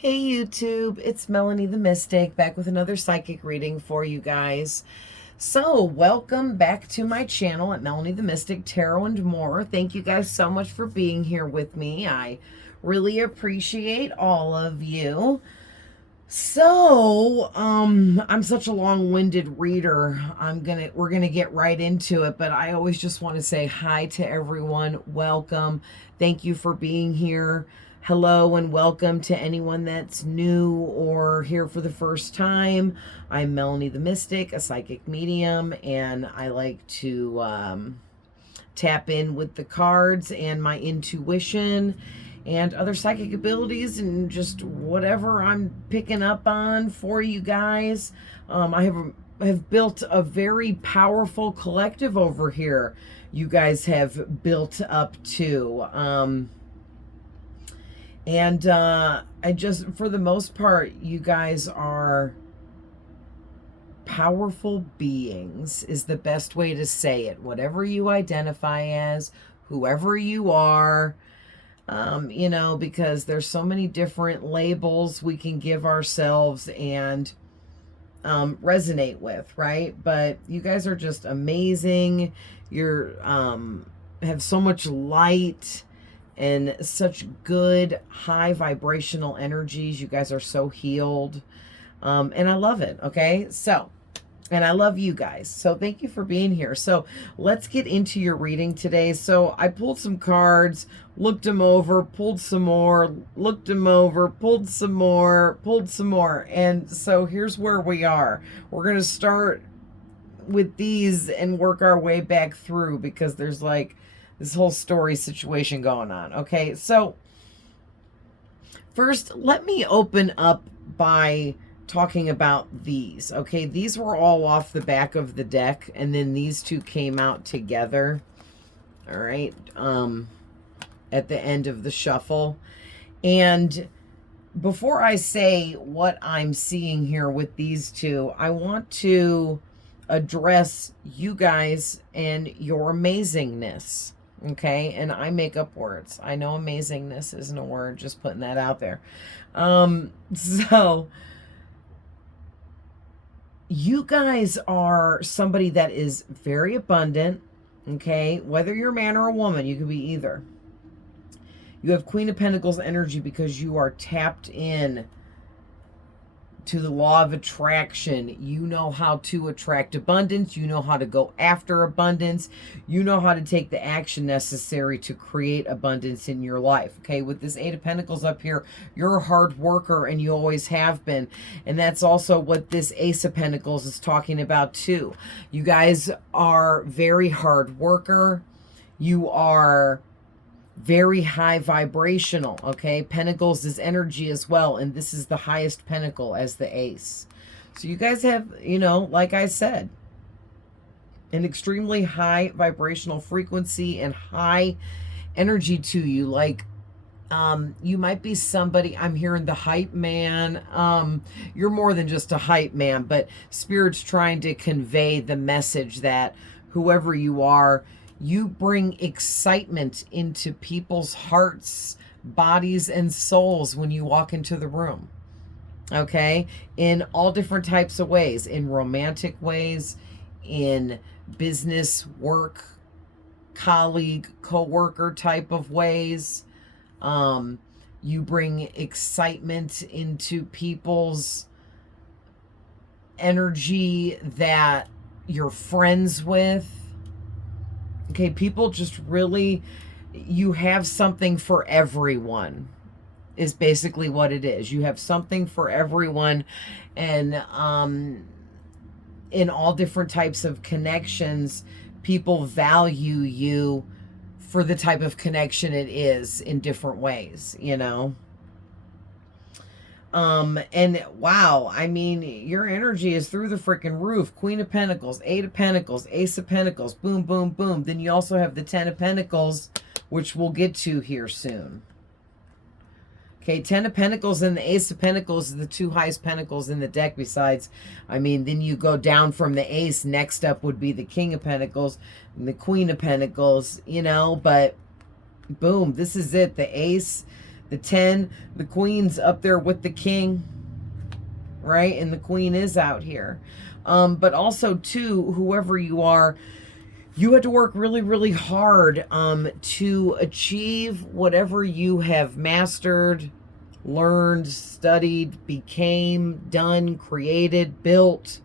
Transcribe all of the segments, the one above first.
Hey YouTube, it's Melanie the Mystic back with another psychic reading for you guys. So, welcome back to my channel at Melanie the Mystic Tarot and More. Thank you guys so much for being here with me. I really appreciate all of you. So, I'm such a long-winded reader. We're gonna get right into it, but I always just want to say hi to everyone. Welcome. Thank you for being here. Hello and welcome to anyone that's new or here for the first time. I'm Melanie the Mystic, a psychic medium, and I like to tap in with the cards and my intuition and other psychic abilities and just whatever I'm picking up on for you guys. I have built a very powerful collective over here. You guys have built up to. I just, for the most part, you guys are powerful beings, is the best way to say it. Whatever you identify as, whoever you are, because there's so many different labels we can give ourselves and resonate with, right? But you guys are just amazing. You're have so much light and such good high vibrational energies. You guys are so healed. And I love it. Okay. So, and I love you guys. So thank you for being here. So let's get into your reading today. So I pulled some cards, looked them over, pulled some more, looked them over, pulled some more, pulled some more. And so here's where we are. We're going to start with these and work our way back through because there's like this whole story situation going on. Okay. So first, let me open up by talking about these. Okay, these were all off the back of the deck, and then these two came out together. All right, at the end of the shuffle. And before I say what I'm seeing here with these two, I want to address you guys and your amazingness. Okay, and I make up words. I know amazingness isn't a word, just putting that out there. So you guys are somebody that is very abundant, okay? Whether you're a man or a woman, you could be either. You have Queen of Pentacles energy because you are tapped in to the law of attraction. You know how to attract abundance. You know how to go after abundance. You know how to take the action necessary to create abundance in your life. Okay, with this Eight of Pentacles up here, you're a hard worker and you always have been. And that's also what this Ace of Pentacles is talking about too. You guys are very hard worker. You are very high vibrational. Okay, Pentacles is energy as well, and this is the highest pentacle as the Ace. So you guys have, like I said, an extremely high vibrational frequency and high energy to you. Like you might be somebody, I'm hearing the hype man. You're more than just a hype man, but Spirit's trying to convey the message that whoever you are, you bring excitement into people's hearts, bodies, and souls when you walk into the room. Okay? In all different types of ways. In romantic ways, in business, work, colleague, co-worker type of ways. You bring excitement into people's energy that you're friends with. Okay, people just really, you have something for everyone is basically what it is. You have something for everyone, and in all different types of connections, people value you for the type of connection it is in different ways, And wow, I mean, your energy is through the freaking roof. Queen of Pentacles, Eight of Pentacles, Ace of Pentacles, boom, boom, boom. Then you also have the Ten of Pentacles, which we'll get to here soon. Okay, Ten of Pentacles and the Ace of Pentacles are the two highest pentacles in the deck besides, then you go down from the Ace. Next up would be the King of Pentacles and the Queen of Pentacles, but boom, this is it. The Ace, The 10, the queen's up there with the king, right? And the queen is out here. But also, too, whoever you are, you had to work really, really hard to achieve whatever you have mastered, learned, studied, became, done, created, built.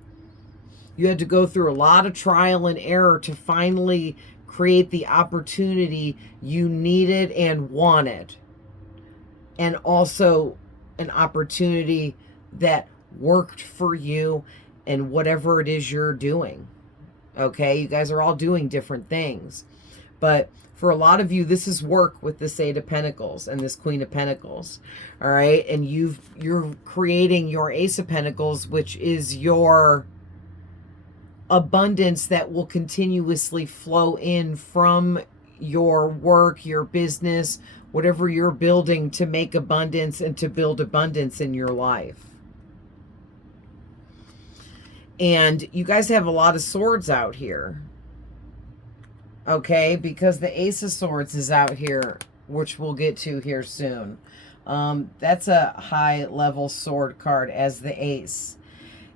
You had to go through a lot of trial and error to finally create the opportunity you needed and wanted. And also an opportunity that worked for you and whatever it is you're doing. Okay, you guys are all doing different things. But for a lot of you, this is work with this Eight of Pentacles and this Queen of Pentacles. All right, and you're creating your Ace of Pentacles, which is your abundance that will continuously flow in from your work, your business, whatever you're building to make abundance and to build abundance in your life. And you guys have a lot of swords out here. Okay, because the Ace of Swords is out here, which we'll get to here soon. That's a high level sword card as the Ace,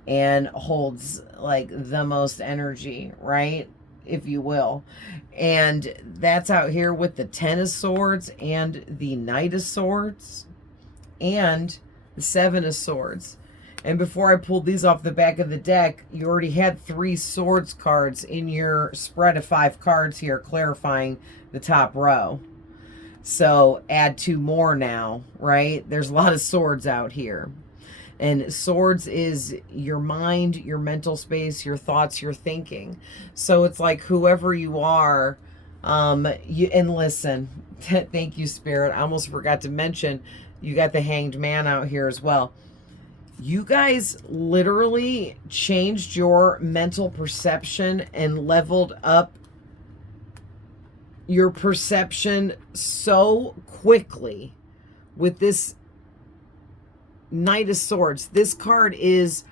and holds like the most energy, right? If you will. And that's out here with the 10 of Swords and the Knight of Swords and the 7 of Swords. And before I pulled these off the back of the deck, you already had 3 swords cards in your spread of 5 cards here, clarifying the top row. So add 2 more now, right? There's a lot of swords out here. And swords is your mind, your mental space, your thoughts, your thinking. So it's like whoever you are, and listen, thank you, Spirit. I almost forgot to mention, you got the Hanged Man out here as well. You guys literally changed your mental perception and leveled up your perception so quickly with this Knight of Swords. This card is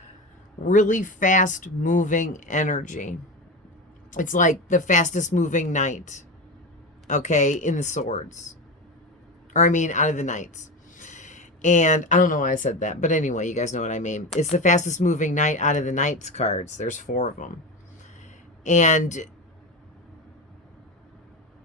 really fast moving energy. It's like the fastest moving knight, okay, in the swords. Or I mean, out of the knights. And I don't know why I said that, but anyway, you guys know what I mean. It's the fastest moving knight out of the knights cards. There's 4 of them. And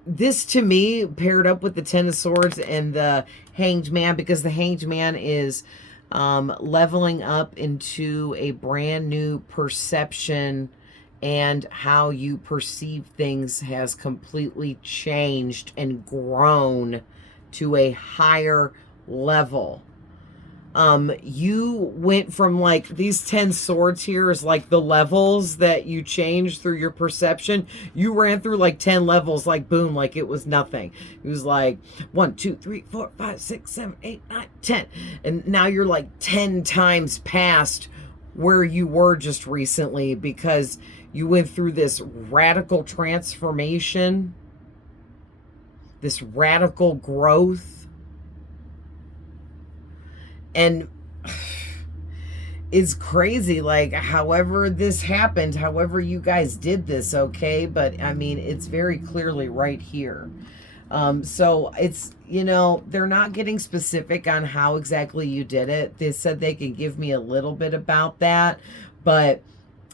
this, to me, paired up with the 10 of Swords and the Hanged Man, because the Hanged Man is leveling up into a brand new perception, and how you perceive things has completely changed and grown to a higher level. You went from like these 10 swords here is like the levels that you changed through your perception. You ran through like 10 levels, like boom, like it was nothing. It was like 1, 2, 3, 4, 5, 6, 7, 8, 9, 10. And now you're like 10 times past where you were just recently, because you went through this radical transformation, this radical growth. And it's crazy, like, however this happened, however you guys did this, okay? But, I mean, it's very clearly right here. So, it's, you know, they're not getting specific on how exactly you did it. They said they can give me a little bit about that, but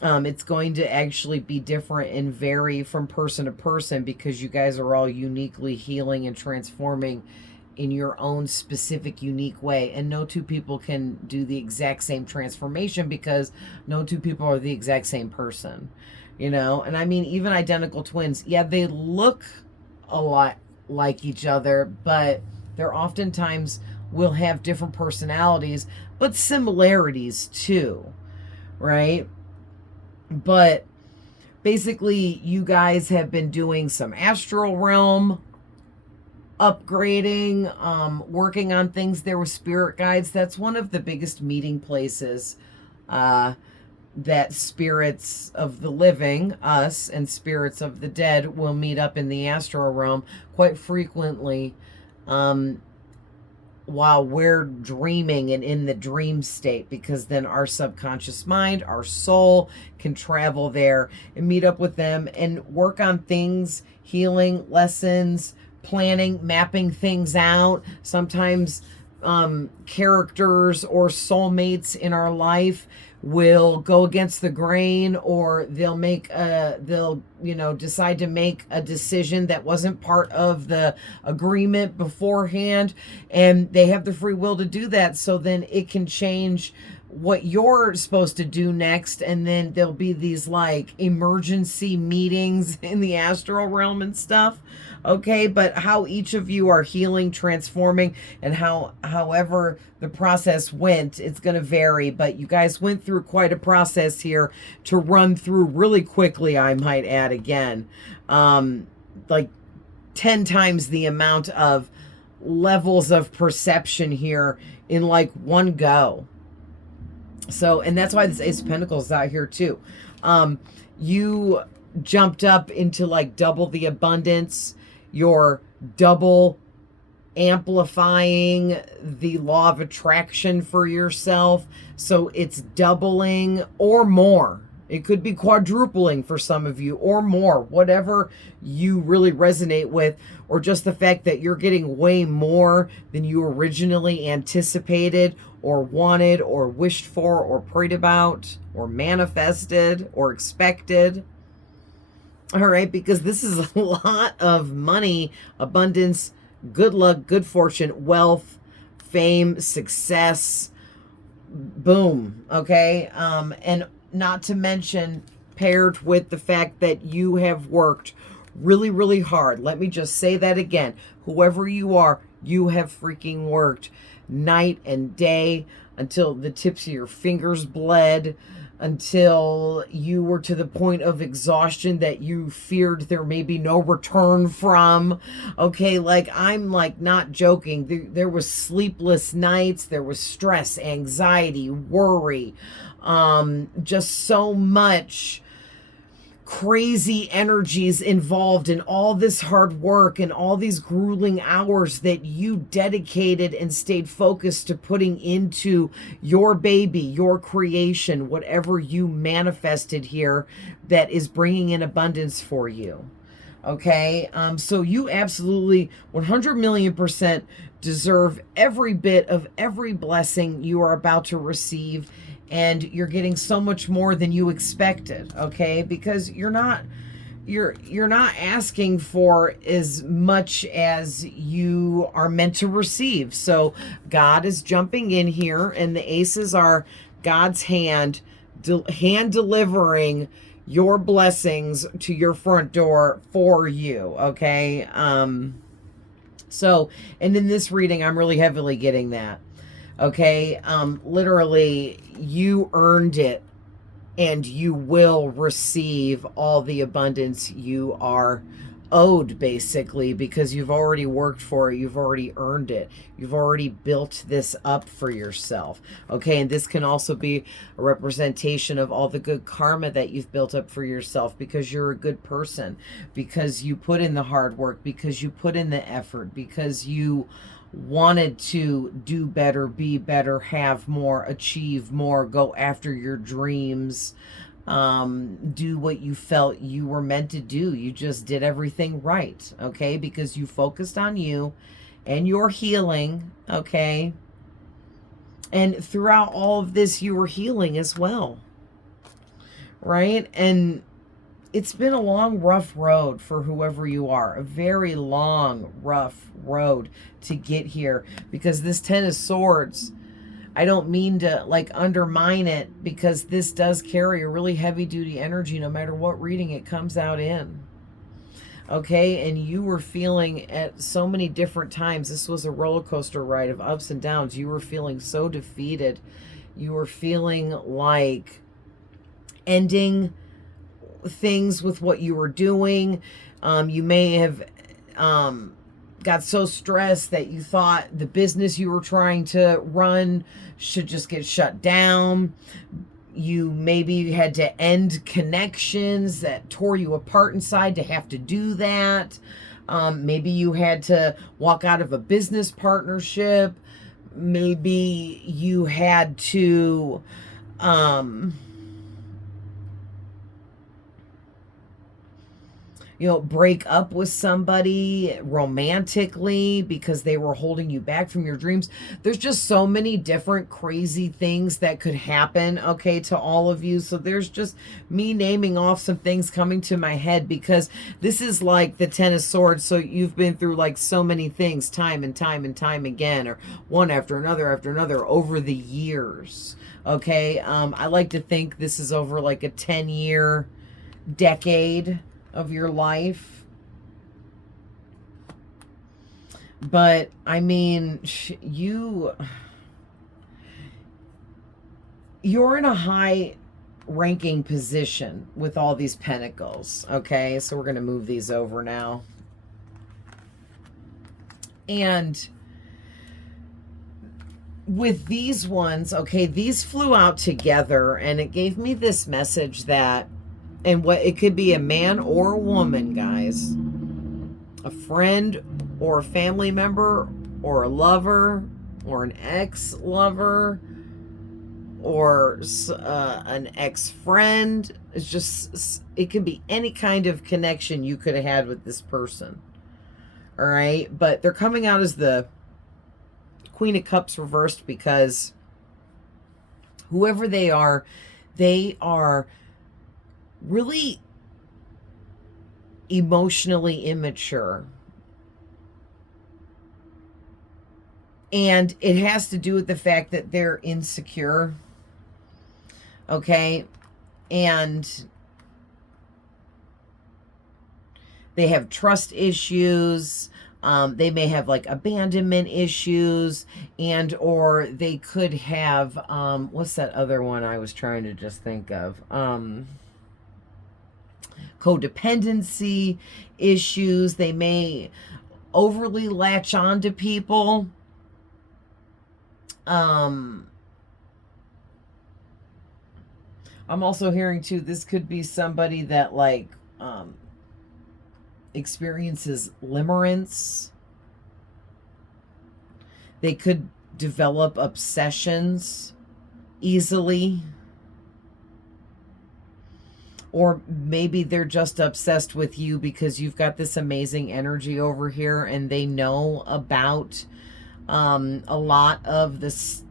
it's going to actually be different and vary from person to person, because you guys are all uniquely healing and transforming in your own specific, unique way. And no 2 people can do the exact same transformation, because no 2 people are the exact same person, you know? And I mean, even identical twins, yeah, they look a lot like each other, but they're oftentimes will have different personalities, but similarities too, right? But basically, you guys have been doing some astral realm upgrading, working on things there with spirit guides. That's one of the biggest meeting places that spirits of the living, us, and spirits of the dead will meet up in the astral realm quite frequently while we're dreaming and in the dream state, because then our subconscious mind, our soul, can travel there and meet up with them and work on things, healing lessons, planning, mapping things out. Sometimes characters or soulmates in our life will go against the grain, or they'll decide to make a decision that wasn't part of the agreement beforehand, and they have the free will to do that. So then it can change what you're supposed to do next, and then there'll be these like emergency meetings in the astral realm and stuff. Okay, but how each of you are healing, transforming, and however the process went, it's going to vary. But you guys went through quite a process here to run through really quickly, I might add again. Like 10 times the amount of levels of perception here in like one go. So, and that's why this Ace of Pentacles is out here too. You jumped up into like double the abundance. You're double amplifying the law of attraction for yourself. So it's doubling or more. It could be quadrupling for some of you or more, whatever you really resonate with, or just the fact that you're getting way more than you originally anticipated or wanted or wished for or prayed about or manifested or expected. All right, because this is a lot of money, abundance, good luck, good fortune, wealth, fame, success, boom, okay? And not to mention, paired with the fact that you have worked really, really hard. Let me just say that again. Whoever you are, you have freaking worked night and day until the tips of your fingers bled, until you were to the point of exhaustion that you feared there may be no return from. Okay, like I'm like not joking. There was sleepless nights, there was stress, anxiety, worry, just so much crazy energies involved in all this hard work and all these grueling hours that you dedicated and stayed focused to putting into your baby, your creation, whatever you manifested here that is bringing in abundance for you. Okay, so you absolutely 100 million% deserve every bit of every blessing you are about to receive, and you're getting so much more than you expected. Okay, because you're not asking for as much as you are meant to receive. So God is jumping in here, and the aces are God's hand delivering your blessings to your front door for you. Okay, so, and in this reading, I'm really heavily getting that. Okay, literally, you earned it, and you will receive all the abundance you are owed, basically, because you've already worked for it. You've already earned it. You've already built this up for yourself. Okay, and this can also be a representation of all the good karma that you've built up for yourself, because you're a good person, because you put in the hard work, because you put in the effort, because you wanted to do better, be better, have more, achieve more, go after your dreams, do what you felt you were meant to do. You just did everything right, okay? Because you focused on you and your healing, okay? And throughout all of this, you were healing as well, right? And it's been a long, rough road for whoever you are. A very long, rough road to get here. Because this Ten of Swords, I don't mean to like undermine it, because this does carry a really heavy duty energy no matter what reading it comes out in. Okay, and you were feeling at so many different times, this was a roller coaster ride of ups and downs. You were feeling so defeated. You were feeling like ending things with what you were doing. You may have got so stressed that you thought the business you were trying to run should just get shut down. You maybe had to end connections that tore you apart inside to have to do that. Maybe you had to walk out of a business partnership. Maybe you had to break up with somebody romantically because they were holding you back from your dreams. There's just so many different crazy things that could happen, okay, to all of you. So there's just me naming off some things coming to my head, because this is like the Ten of Swords. So you've been through like so many things time and time and time again, or one after another over the years. Okay. I like to think this is over like a 10-year decade of your life. But I mean, you're in a high ranking position with all these pentacles. Okay, so we're going to move these over now. And with these ones, okay, these flew out together, and it gave me this message that, and what it could be a man or a woman, guys, a friend or a family member or a lover or an ex-lover or an ex-friend. It's just, it can be any kind of connection you could have had with this person. All right, but they're coming out as the Queen of Cups reversed, because whoever they are really emotionally immature. And it has to do with the fact that they're insecure. Okay? And they have trust issues. They may have like abandonment issues, and or they could have what's that other one I was trying to just think of? Codependency issues. They may overly latch on to people. I'm also hearing too, this could be somebody that like experiences limerence. They could develop obsessions easily. Or maybe they're just obsessed with you because you've got this amazing energy over here, and they know about a lot of this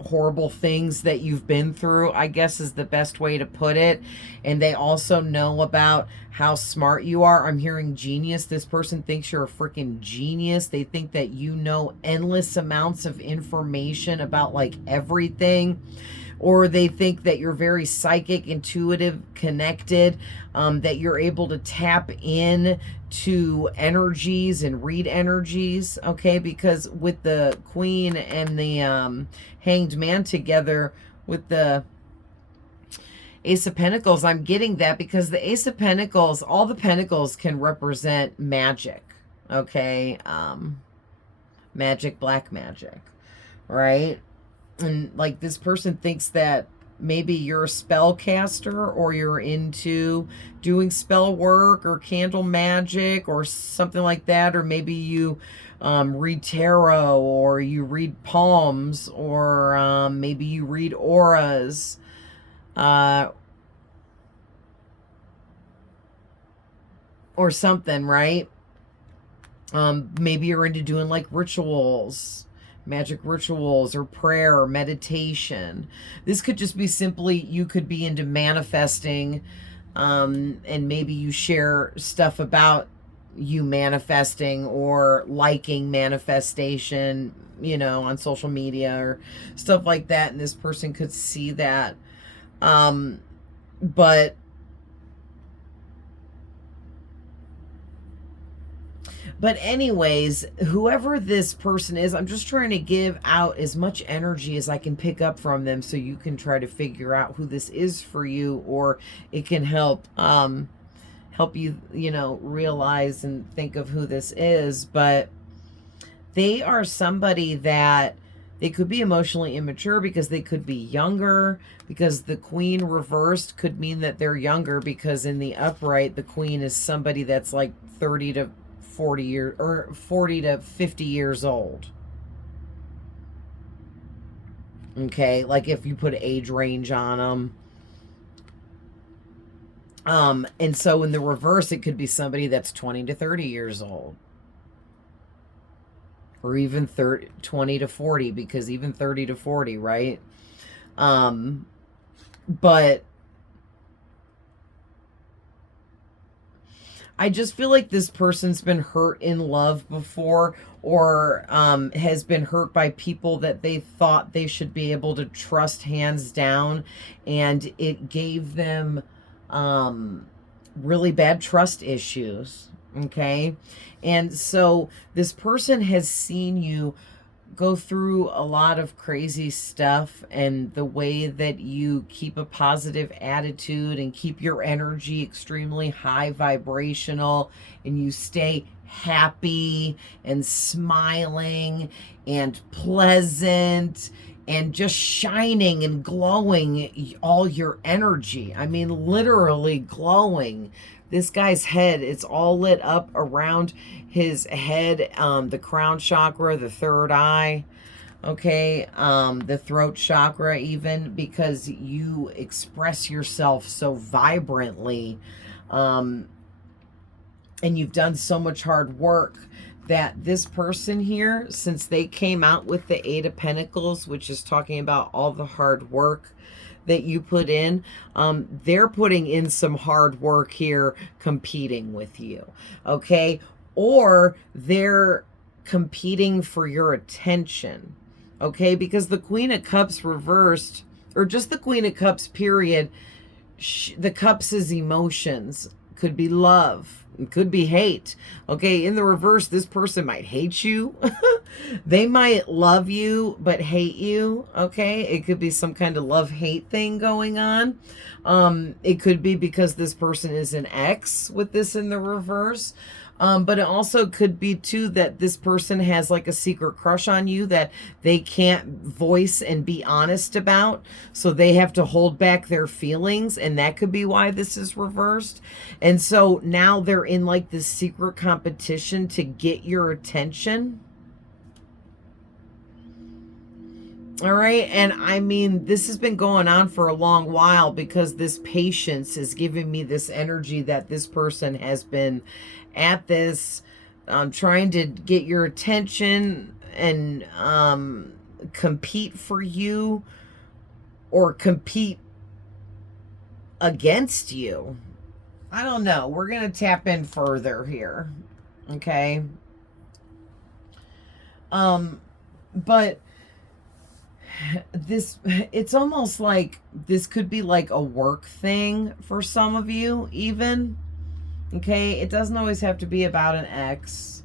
horrible things that you've been through, I guess is the best way to put it. And they also know about how smart you are. I'm hearing genius. This person thinks you're a freaking genius. They think that you know endless amounts of information about like everything. Or they think that you're very psychic, intuitive, connected, that you're able to tap in to energies and read energies, okay? Because with the Queen and the Hanged Man together with the Ace of Pentacles, I'm getting that because the Ace of Pentacles, all the pentacles can represent magic, okay? Magic, black magic, right? And like this person thinks that maybe you're a spellcaster, or you're into doing spell work or candle magic or something like that. Or maybe you read tarot, or you read palms, or maybe you read auras. Or something, right? Maybe you're into doing like rituals, magic rituals, or prayer or meditation. This could just be simply, you could be into manifesting, and maybe you share stuff about you manifesting or liking manifestation, you know, on social media or stuff like that, and this person could see that. But anyways, whoever this person is, I'm just trying to give out as much energy as I can pick up from them, so you can try to figure out who this is for you, or it can help you, you know, realize and think of who this is. But they are somebody that they could be emotionally immature, because they could be younger, because the Queen reversed could mean that they're younger, because in the upright, the Queen is somebody that's like 30 to 40 years, or 40 to 50 years old. Okay, like if you put age range on them. And so in the reverse, it could be somebody that's 20 to 30 years old. Or even 20 to 40, because even 30 to 40, right? But I just feel like this person's been hurt in love before, or has been hurt by people that they thought they should be able to trust hands down, and it gave them really bad trust issues. Okay. And so this person has seen you go through a lot of crazy stuff, and the way that you keep a positive attitude and keep your energy extremely high vibrational, and you stay happy and smiling and pleasant and just shining and glowing all your energy. I mean, literally glowing. This guy's head, it's all lit up around his head, the crown chakra, the third eye, okay, the throat chakra, even, because you express yourself so vibrantly, and you've done so much hard work, that this person here, since they came out with the Eight of Pentacles, which is talking about all the hard work that you put in, they're putting in some hard work here competing with you, okay? Or they're competing for your attention, okay? Because the Queen of Cups reversed, or just the Queen of Cups period, the cups is emotions. Could be love, it could be hate. Okay, in the reverse, this person might hate you. They might love you but hate you. Okay, it could be some kind of love-hate thing going on. It could be because this person is an ex with this in the reverse. But it also could be too that this person has like a secret crush on you that they can't voice and be honest about. So they have to hold back their feelings, and that could be why this is reversed. And so now they're in like this secret competition to get your attention. All right. And I mean, this has been going on for a long while, because this patience is giving me this energy that this person has been at this, trying to get your attention and compete for you, or compete against you. I don't know. We're going to tap in further here. Okay. But this, it's almost like this could be like a work thing for some of you, even. Okay, it doesn't always have to be about an ex,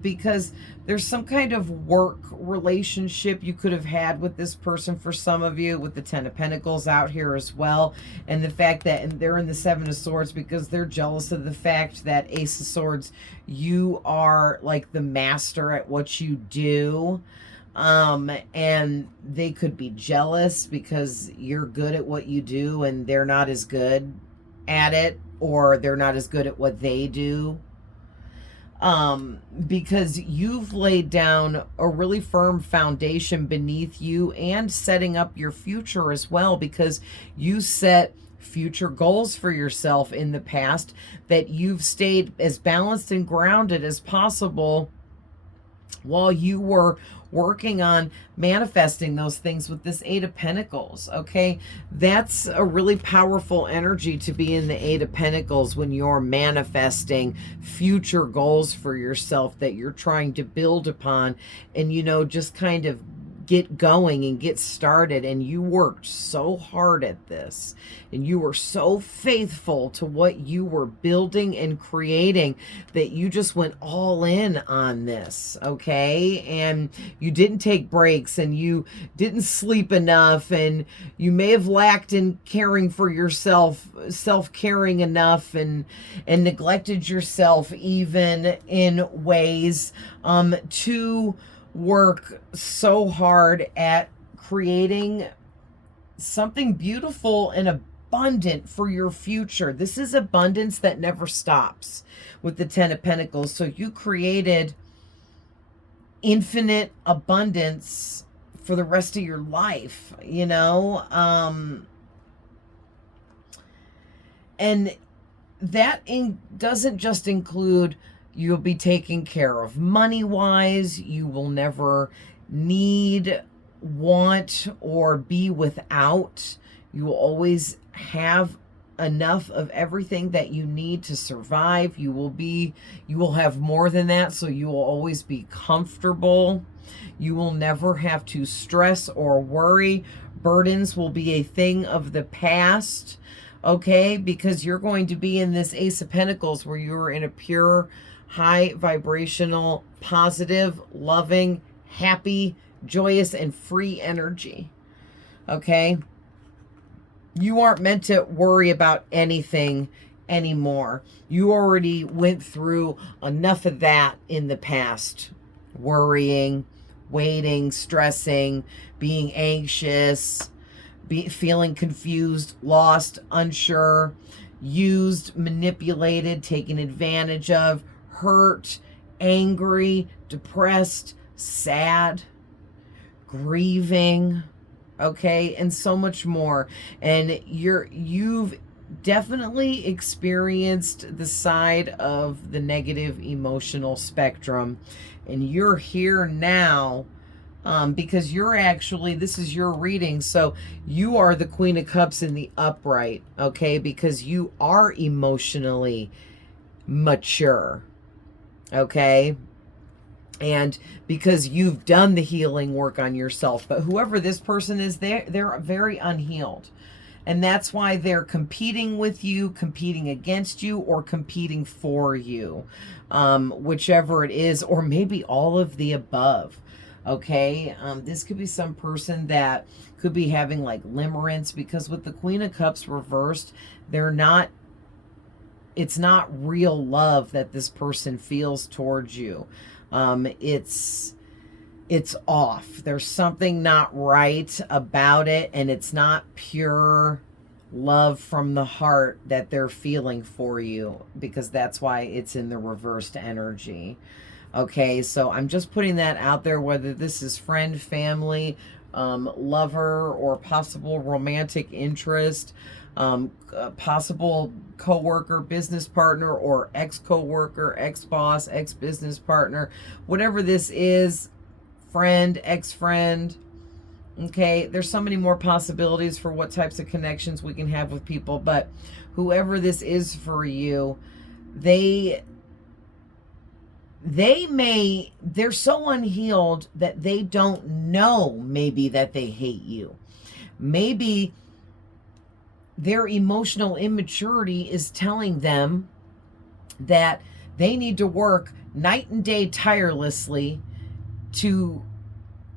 because there's some kind of work relationship you could have had with this person for some of you, with the Ten of Pentacles out here as well, and the fact that they're in the Seven of Swords because they're jealous of the fact that Ace of Swords, you are like the master at what you do. And they could be jealous because you're good at what you do and they're not as good at it, or they're not as good at what they do. Because you've laid down a really firm foundation beneath you, and setting up your future as well, because you set future goals for yourself in the past, that you've stayed as balanced and grounded as possible while you were working on manifesting those things with this Eight of Pentacles, okay? That's a really powerful energy to be in the Eight of Pentacles when you're manifesting future goals for yourself that you're trying to build upon, and, you know, just kind of get going and get started. And you worked so hard at this, and you were so faithful to what you were building and creating, that you just went all in on this, okay? And you didn't take breaks, and you didn't sleep enough, and you may have lacked in caring for yourself, self-caring enough, and neglected yourself even in ways to work so hard at creating something beautiful and abundant for your future. This is abundance that never stops with the Ten of Pentacles. So you created infinite abundance for the rest of your life, you know? And that doesn't just include you'll be taken care of money-wise. You will never need, want, or be without. You will always have enough of everything that you need to survive. You will have more than that, so you will always be comfortable. You will never have to stress or worry. Burdens will be a thing of the past, okay? Because you're going to be in this Ace of Pentacles where you're in a pure, high vibrational, positive, loving, happy, joyous, and free energy, okay? You aren't meant to worry about anything anymore. You already went through enough of that in the past. Worrying, waiting, stressing, being anxious, feeling confused, lost, unsure, used, manipulated, taken advantage of, hurt, angry, depressed, sad, grieving, okay, and so much more. And you've definitely experienced the side of the negative emotional spectrum, and you're here now because you're actually, this is your reading, so you are the Queen of Cups in the upright, okay, because you are emotionally mature, okay, and because you've done the healing work on yourself. But whoever this person is, they're very unhealed. And that's why they're competing with you, competing against you, or competing for you. Whichever it is, or maybe all of the above. Okay? This could be some person that could be having like limerence, because with the Queen of Cups reversed, it's not real love that this person feels towards you. It's off. There's something not right about it, and it's not pure love from the heart that they're feeling for you, because that's why it's in the reversed energy. Okay, so I'm just putting that out there, whether this is friend, family, lover, or possible romantic interest, possible co-worker, business partner, or ex-co-worker, ex-boss, ex-business partner, whatever this is, friend, ex-friend, okay? There's so many more possibilities for what types of connections we can have with people, but whoever this is for you, they're so unhealed that they don't know maybe that they hate you. Maybe their emotional immaturity is telling them that they need to work night and day tirelessly to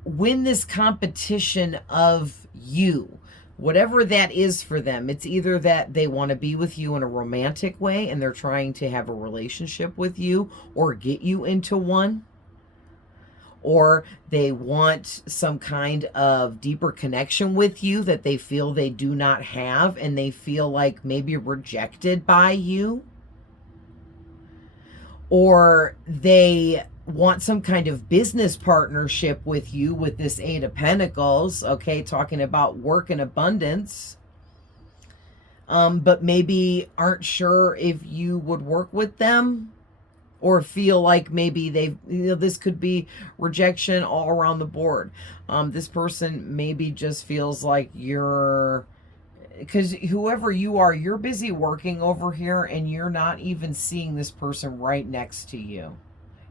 win this competition of you, whatever that is for them. It's either that they want to be with you in a romantic way and they're trying to have a relationship with you or get you into one, or they want some kind of deeper connection with you that they feel they do not have, and they feel like maybe rejected by you, or they want some kind of business partnership with you with this Eight of Pentacles, okay, talking about work and abundance, but maybe aren't sure if you would work with them, or feel like maybe this could be rejection all around the board. This person maybe just feels like because whoever you are, you're busy working over here and you're not even seeing this person right next to you,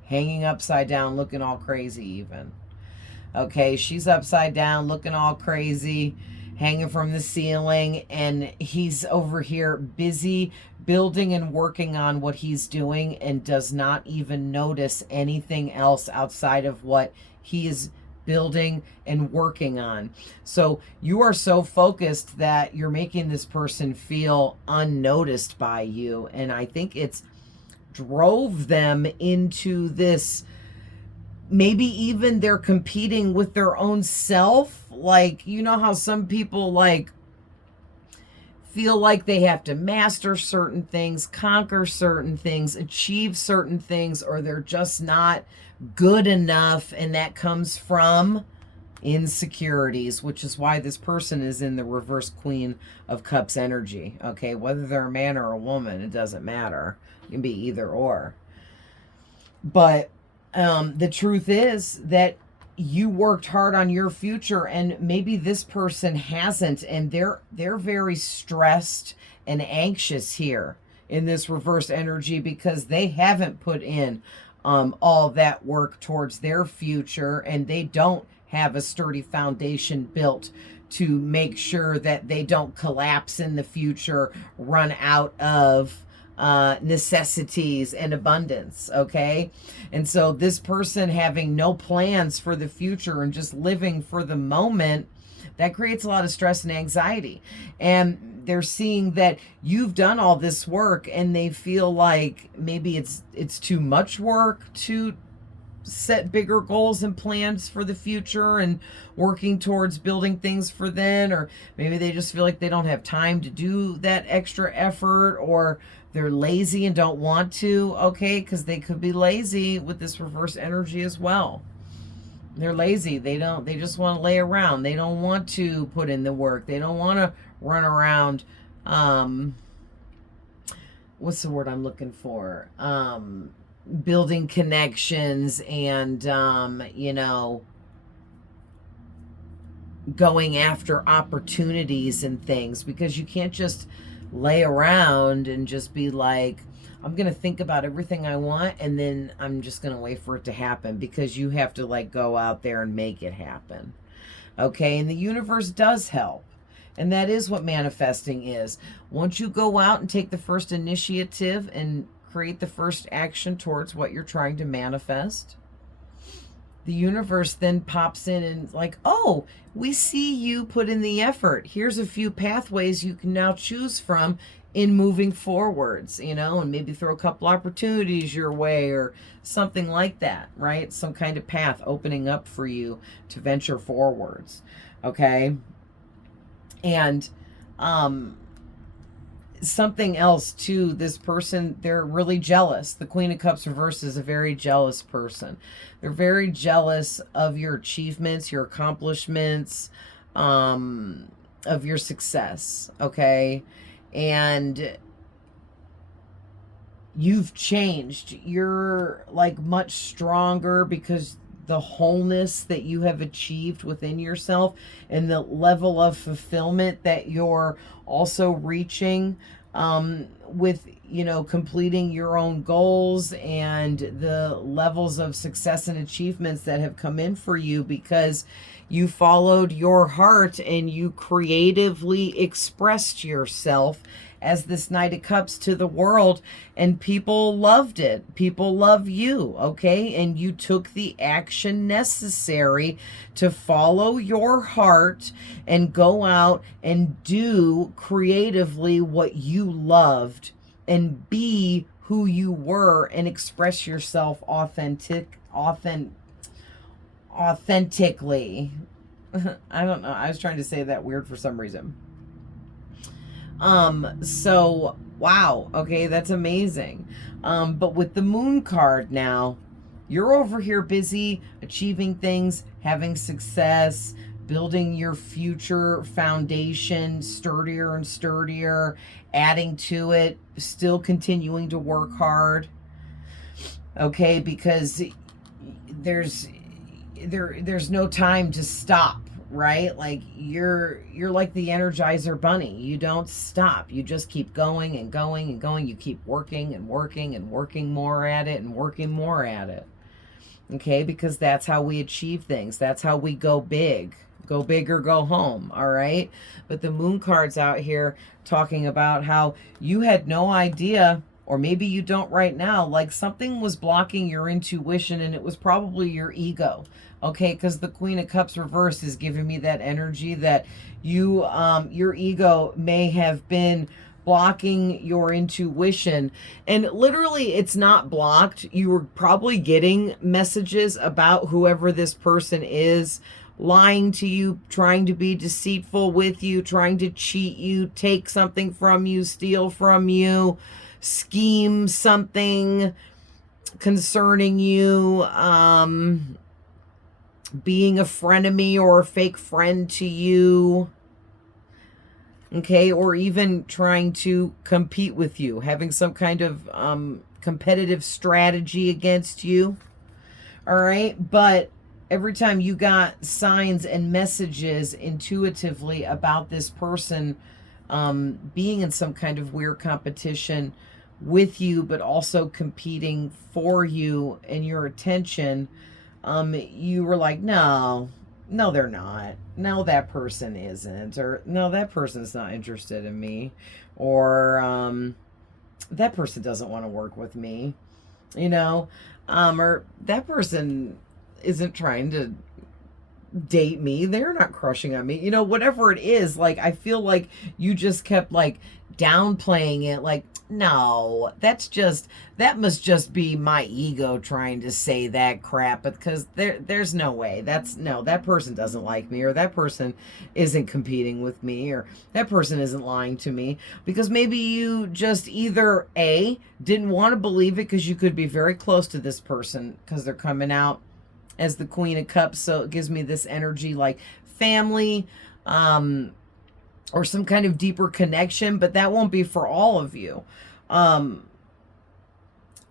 hanging upside down, looking all crazy even. Okay, she's upside down, looking all crazy, hanging from the ceiling, and he's over here busy building and working on what he's doing and does not even notice anything else outside of what he is building and working on. So you are so focused that you're making this person feel unnoticed by you, and I think it's drove them into this. Maybe even they're competing with their own self. Like, you know how some people like feel like they have to master certain things, conquer certain things, achieve certain things, or they're just not good enough, and that comes from insecurities, which is why this person is in the reverse Queen of Cups energy. Okay, whether they're a man or a woman, it doesn't matter. It can be either or. But the truth is that you worked hard on your future, and maybe this person hasn't, and they're very stressed and anxious here in this reverse energy because they haven't put in all that work towards their future, and they don't have a sturdy foundation built to make sure that they don't collapse in the future, run out of necessities and abundance. Okay. And so this person having no plans for the future and just living for the moment, that creates a lot of stress and anxiety. And they're seeing that you've done all this work, and they feel like maybe it's too much work to set bigger goals and plans for the future and working towards building things for then, or maybe they just feel like they don't have time to do that extra effort, or they're lazy and don't want to. Okay, because they could be lazy with this reverse energy as well. They're lazy. They just want to lay around. They don't want to put in the work. They don't want to run around. What's the word I'm looking for? Building connections and, going after opportunities and things, because you can't just lay around and just be like, I'm going to think about everything I want and then I'm just going to wait for it to happen, because you have to like go out there and make it happen. Okay. And the universe does help. And that is what manifesting is. Once you go out and take the first initiative and create the first action towards what you're trying to manifest, the universe then pops in and like, oh, we see you put in the effort. Here's a few pathways you can now choose from in moving forwards, and maybe throw a couple opportunities your way or something like that, right? Some kind of path opening up for you to venture forwards. Okay. And something else too, this person, they're really jealous. The Queen of Cups reverse is a very jealous person. They're very jealous of your achievements, your accomplishments, of your success. Okay. And you've changed. You're like much stronger because the wholeness that you have achieved within yourself and the level of fulfillment that you're also reaching with, completing your own goals, and the levels of success and achievements that have come in for you because you followed your heart and you creatively expressed yourself as this Knight of Cups to the world, and people loved it. People love you, okay? And you took the action necessary to follow your heart and go out and do creatively what you loved and be who you were and express yourself authentically. I don't know. I was trying to say that weird for some reason. So wow, okay, that's amazing. But with the Moon card now, you're over here busy achieving things, having success, building your future foundation sturdier and sturdier, adding to it, still continuing to work hard. Okay, because there's no time to stop. Right? Like you're like the Energizer Bunny. You don't stop. You just keep going and going and going. You keep working and working and working more at it and working more at it. Okay? Because that's how we achieve things. That's how we go big. Go big or go home. All right? But the Moon card's out here talking about how you had no idea, or maybe you don't right now, like something was blocking your intuition, and it was probably your ego. Okay, because the Queen of Cups reverse is giving me that energy that you, your ego may have been blocking your intuition. And literally, it's not blocked. You were probably getting messages about whoever this person is, lying to you, trying to be deceitful with you, trying to cheat you, take something from you, steal from you, scheme something concerning you, being a frenemy or a fake friend to you. Okay, or even trying to compete with you, having some kind of competitive strategy against you. All right, but every time you got signs and messages intuitively about this person being in some kind of weird competition with you, but also competing for you and your attention, you were like, no, no, they're not. No, that person isn't. Or no, that person's not interested in me. Or that person doesn't want to work with me. You know, or that person isn't trying to date me. They're not crushing on me. You know, whatever it is, like, I feel like you just kept like downplaying it. Like, no, that must just be my ego trying to say that crap, because there's no way. That person doesn't like me, or that person isn't competing with me, or that person isn't lying to me, because maybe you just either A, didn't want to believe it because you could be very close to this person because they're coming out as the Queen of Cups, so it gives me this energy like family, or some kind of deeper connection, but that won't be for all of you.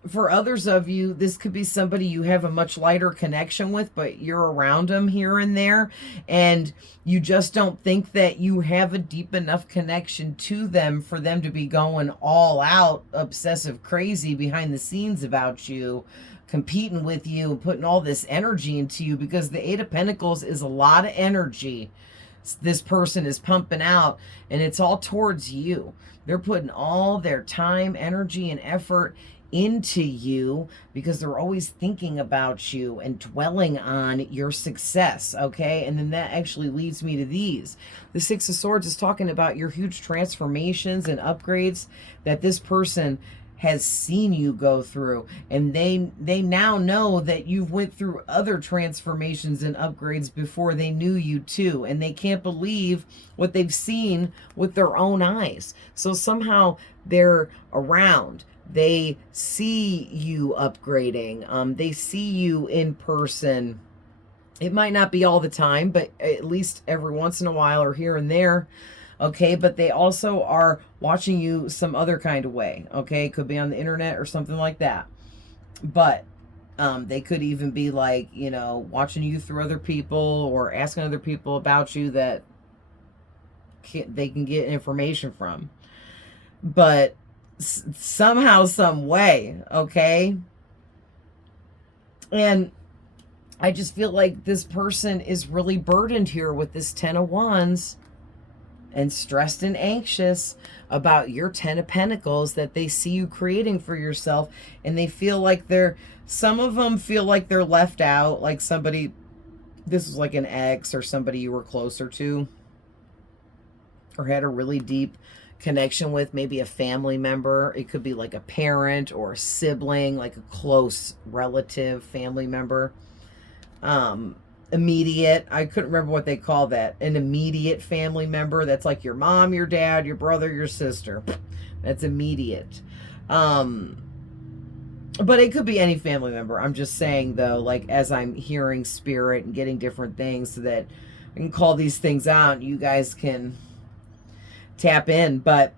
For others of you, this could be somebody you have a much lighter connection with, but you're around them here and there, and you just don't think that you have a deep enough connection to them for them to be going all out, obsessive crazy behind the scenes about you, competing with you, and putting all this energy into you, because the Eight of Pentacles is a lot of energy this person is pumping out, and it's all towards you. They're putting all their time, energy, and effort into you because they're always thinking about you and dwelling on your success. Okay, and then that actually leads me to these. The Six of Swords is talking about your huge transformations and upgrades that this person has seen you go through, and they now know that you've went through other transformations and upgrades before they knew you too, and they can't believe what they've seen with their own eyes. So somehow they're around, they see you upgrading, they see you in person. It might not be all the time, but at least every once in a while, or here and there. Okay, but they also are watching you some other kind of way. Okay, could be on the internet or something like that. But they could even be like, you know, watching you through other people, or asking other people about you that they can get information from. But somehow, some way, okay? And I just feel like this person is really burdened here with this Ten of Wands, and stressed and anxious about your Ten of Pentacles that they see you creating for yourself. And they feel like some of them feel like they're left out, like somebody, this was like an ex or somebody you were closer to or had a really deep connection with, maybe a family member. It could be like a parent or a sibling, like a close relative, family member. Immediate, I couldn't remember what they call that, an immediate family member. That's like your mom, your dad, your brother, your sister. That's immediate. But it could be any family member. I'm just saying, though, like, as I'm hearing spirit and getting different things, so that I can call these things out, you guys can tap in. But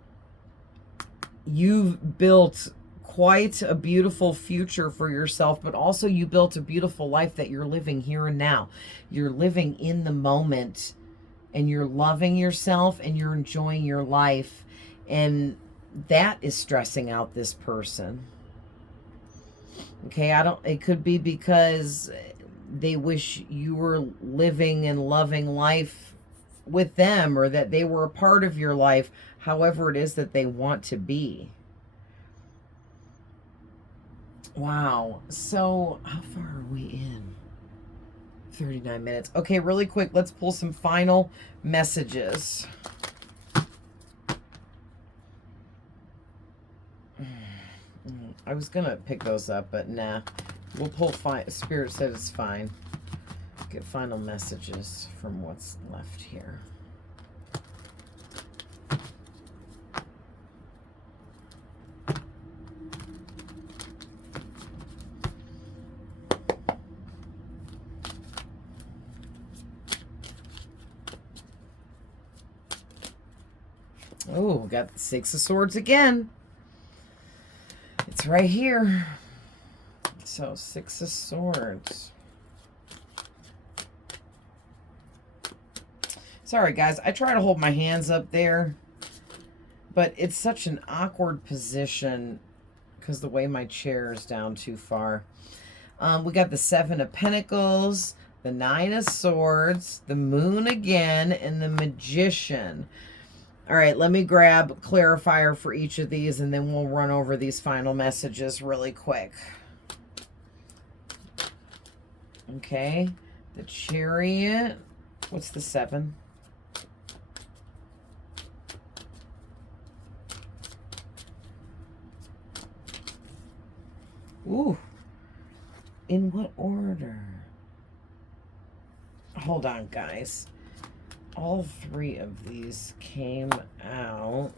you've built quite a beautiful future for yourself, but also you built a beautiful life that you're living here and now. You're living in the moment, and you're loving yourself, and you're enjoying your life, and that is stressing out this person. Okay, it could be because they wish you were living and loving life with them, or that they were a part of your life, however it is that they want to be. Wow. So how far are we in? 39 minutes. Okay, really quick, let's pull some final messages. I was gonna pick those up, but nah. We'll pull Spirit said it's fine. Get final messages from what's left here. Oh, we got the Six of Swords again. It's right here. So, Six of Swords. Sorry, guys. I try to hold my hands up there, but it's such an awkward position because the way my chair is down too far. We got the Seven of Pentacles, the Nine of Swords, the Moon again, and the Magician. All right, let me grab clarifier for each of these, and then we'll run over these final messages really quick. Okay, the Chariot. What's the 7? Ooh. In what order? Hold on, guys. All 3 of these came out.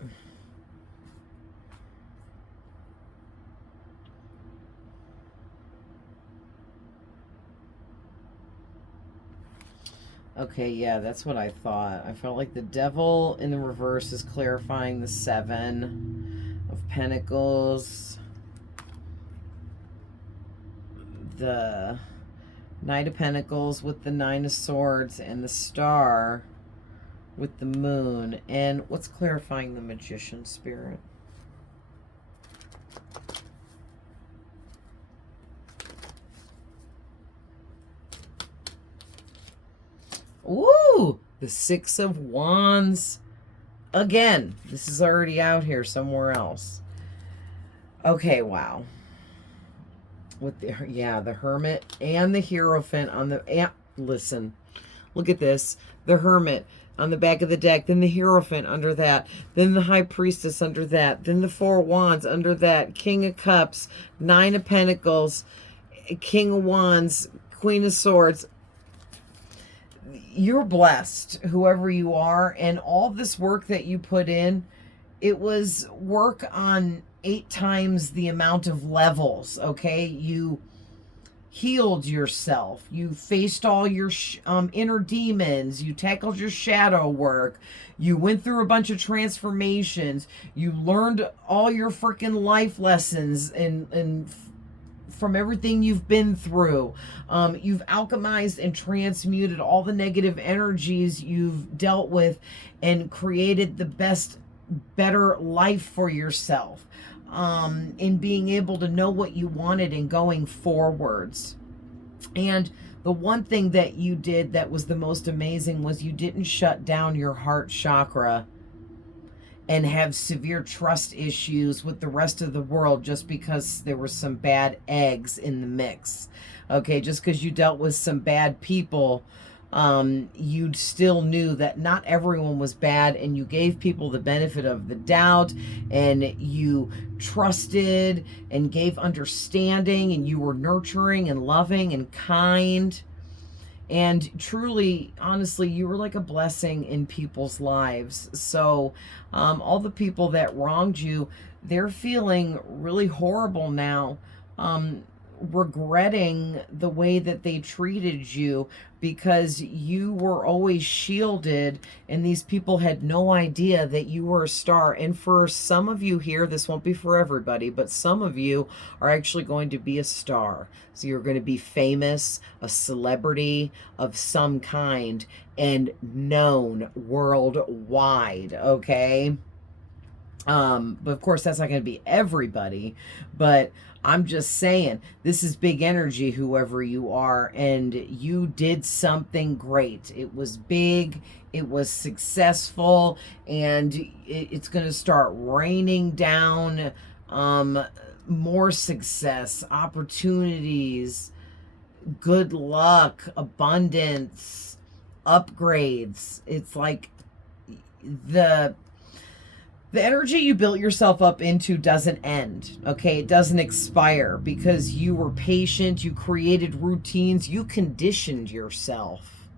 Okay, yeah, that's what I thought. I felt like the Devil in the reverse is clarifying the 7 of Pentacles. The Knight of Pentacles with the 9 of Swords, and the Star with the Moon. And what's clarifying the Magician spirit? Ooh, the 6 of Wands. Again, this is already out here somewhere else. Okay, wow. With the, yeah, the Hermit and the Hierophant on the, listen, look at this. The Hermit on the back of the deck, then the Hierophant under that, then the High Priestess under that, then the 4 Wands under that, King of Cups, 9 of Pentacles, King of Wands, Queen of Swords. You're blessed, whoever you are, and all this work that you put in, it was work on 8 times the amount of levels, okay? You healed yourself. You faced all your inner demons. You tackled your shadow work. You went through a bunch of transformations. You learned all your freaking life lessons and from everything you've been through. You've alchemized and transmuted all the negative energies you've dealt with and created the better life for yourself. In being able to know what you wanted and going forwards. And the one thing that you did that was the most amazing was you didn't shut down your heart chakra and have severe trust issues with the rest of the world just because there were some bad eggs in the mix. Okay, just because you dealt with some bad people, you still knew that not everyone was bad, and you gave people the benefit of the doubt, and you trusted and gave understanding, and you were nurturing and loving and kind. And truly, honestly, you were like a blessing in people's lives. So all the people that wronged you, they're feeling really horrible now, regretting the way that they treated you because you were always shielded and these people had no idea that you were a star. And for some of you here, this won't be for everybody, but some of you are actually going to be a star. So you're going to be famous, a celebrity of some kind, and known worldwide, okay? But of course that's not going to be everybody, but I'm just saying, this is big energy, whoever you are, and you did something great. It was big, it was successful, and it's going to start raining down more success, opportunities, good luck, abundance, upgrades. It's like the energy you built yourself up into doesn't end, okay? It doesn't expire because you were patient, you created routines, you conditioned yourself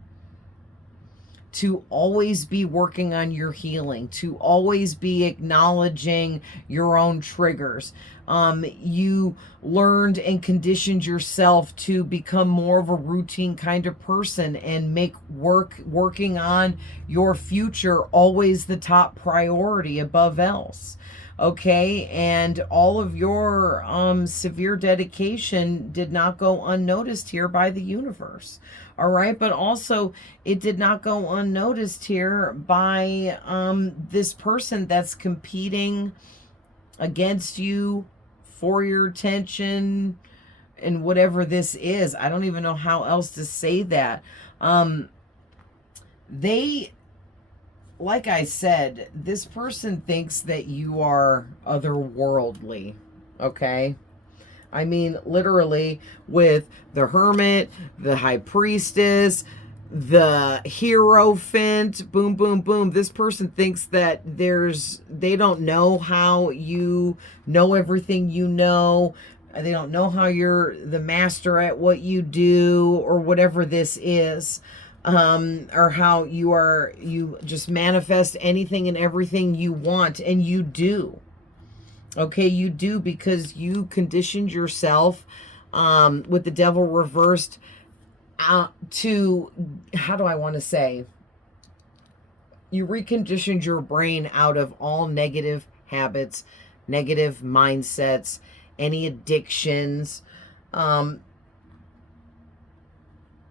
to always be working on your healing, to always be acknowledging your own triggers. You learned and conditioned yourself to become more of a routine kind of person and make working on your future always the top priority above else. Okay, and all of your severe dedication did not go unnoticed here by the universe. All right, but also it did not go unnoticed here by this person that's competing against you for your attention and whatever this is. I don't even know how else to say that. Like I said, this person thinks that you are otherworldly, okay? I mean, literally, with the Hermit, the High Priestess, the Hierophant, boom, boom, boom. This person thinks that they don't know how you know everything you know. They don't know how you're the master at what you do or whatever this is. Or how you just manifest anything and everything you want, and you do. Okay, you do, because you conditioned yourself with the devil reversed to, how do I want to say? You reconditioned your brain out of all negative habits, negative mindsets, any addictions,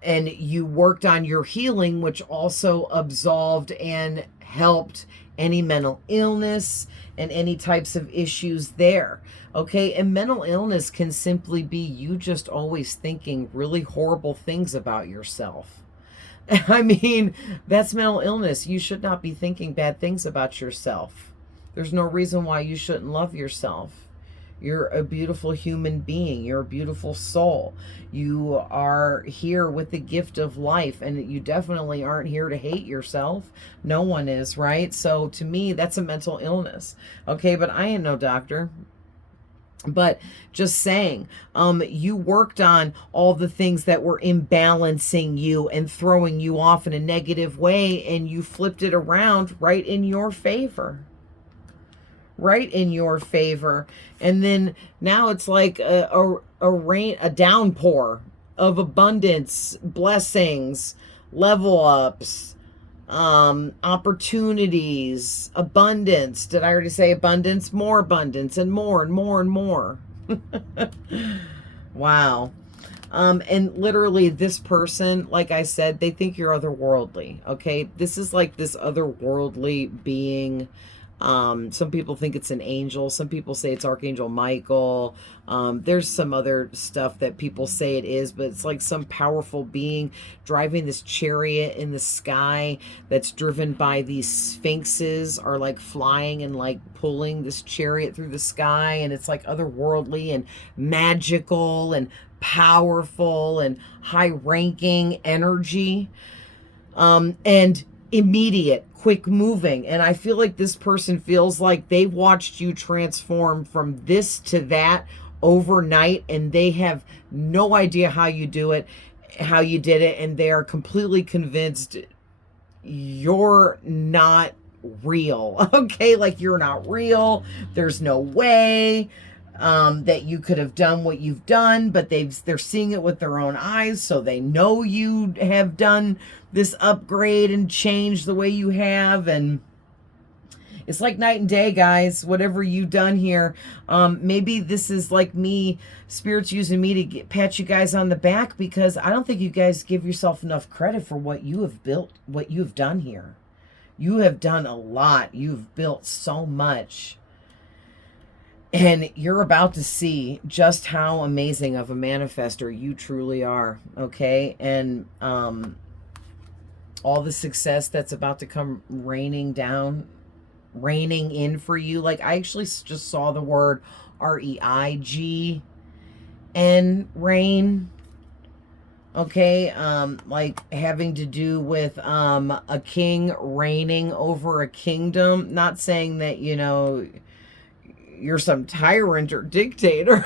and you worked on your healing, which also absolved and helped any mental illness and any types of issues there. Okay, and mental illness can simply be you just always thinking really horrible things about yourself. I mean, that's mental illness. You should not be thinking bad things about yourself. There's no reason why you shouldn't love yourself. You're a beautiful human being. You're a beautiful soul. You are here with the gift of life, and you definitely aren't here to hate yourself. No one is, right? So to me, that's a mental illness. Okay, but I ain't no doctor. But just saying, you worked on all the things that were imbalancing you and throwing you off in a negative way, and you flipped it around right in your favor. Right in your favor. And then now it's like a downpour of abundance, blessings, level ups, opportunities, abundance. Did I already say abundance? More abundance, and more and more and more. Wow. And literally this person, like I said, they think you're otherworldly. Okay, this is like this otherworldly being. Some people think it's an angel. Some people say it's Archangel Michael. There's some other stuff that people say it is, but it's like some powerful being driving this chariot in the sky that's driven by these sphinxes, are like flying and like pulling this chariot through the sky. And it's like otherworldly and magical and powerful and high-ranking energy. And immediate, quick moving. And I feel like this person feels like they watched you transform from this to that overnight, and they have no idea how you do it, how you did it, and they are completely convinced you're not real. Okay, like you're not real. There's no way that you could have done what you've done, but they're seeing it with their own eyes, so they know you have done this upgrade and changed the way you have. And it's like night and day, guys, whatever you've done here. Maybe this is like me, Spirit's using me to pat you guys on the back, because I don't think you guys give yourself enough credit for what you have built, what you've done here. You have done a lot. You've built so much. And you're about to see just how amazing of a manifester you truly are, okay? And all the success that's about to come raining in for you. Like, I actually just saw the word REIGN, rain. Okay, like having to do with a king reigning over a kingdom. Not saying that, you know, you're some tyrant or dictator.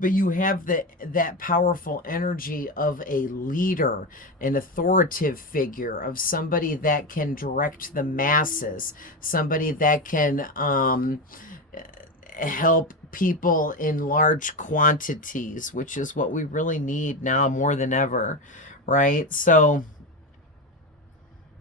But you have that powerful energy of a leader, an authoritative figure, of somebody that can direct the masses, somebody that can help people in large quantities, which is what we really need now more than ever, right? So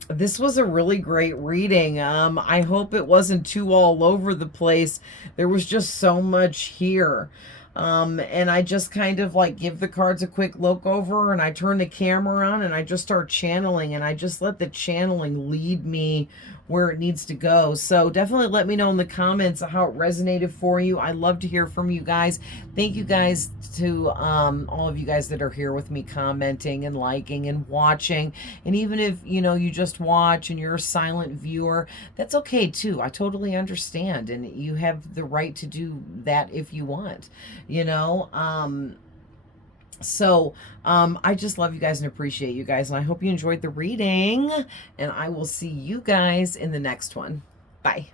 this was a really great reading. I hope it wasn't too all over the place. There was just so much here. And I just kind of like give the cards a quick look over, and I turn the camera on and I just start channeling, and I just let the channeling lead me where it needs to go. So definitely let me know in the comments how it resonated for you. I love to hear from you guys. Thank you guys to all of you guys that are here with me, commenting and liking and watching. And even if, you know, you just watch and you're a silent viewer, that's okay too. I totally understand. And you have the right to do that if you want, you know. I just love you guys and appreciate you guys. And I hope you enjoyed the reading. And I will see you guys in the next one. Bye.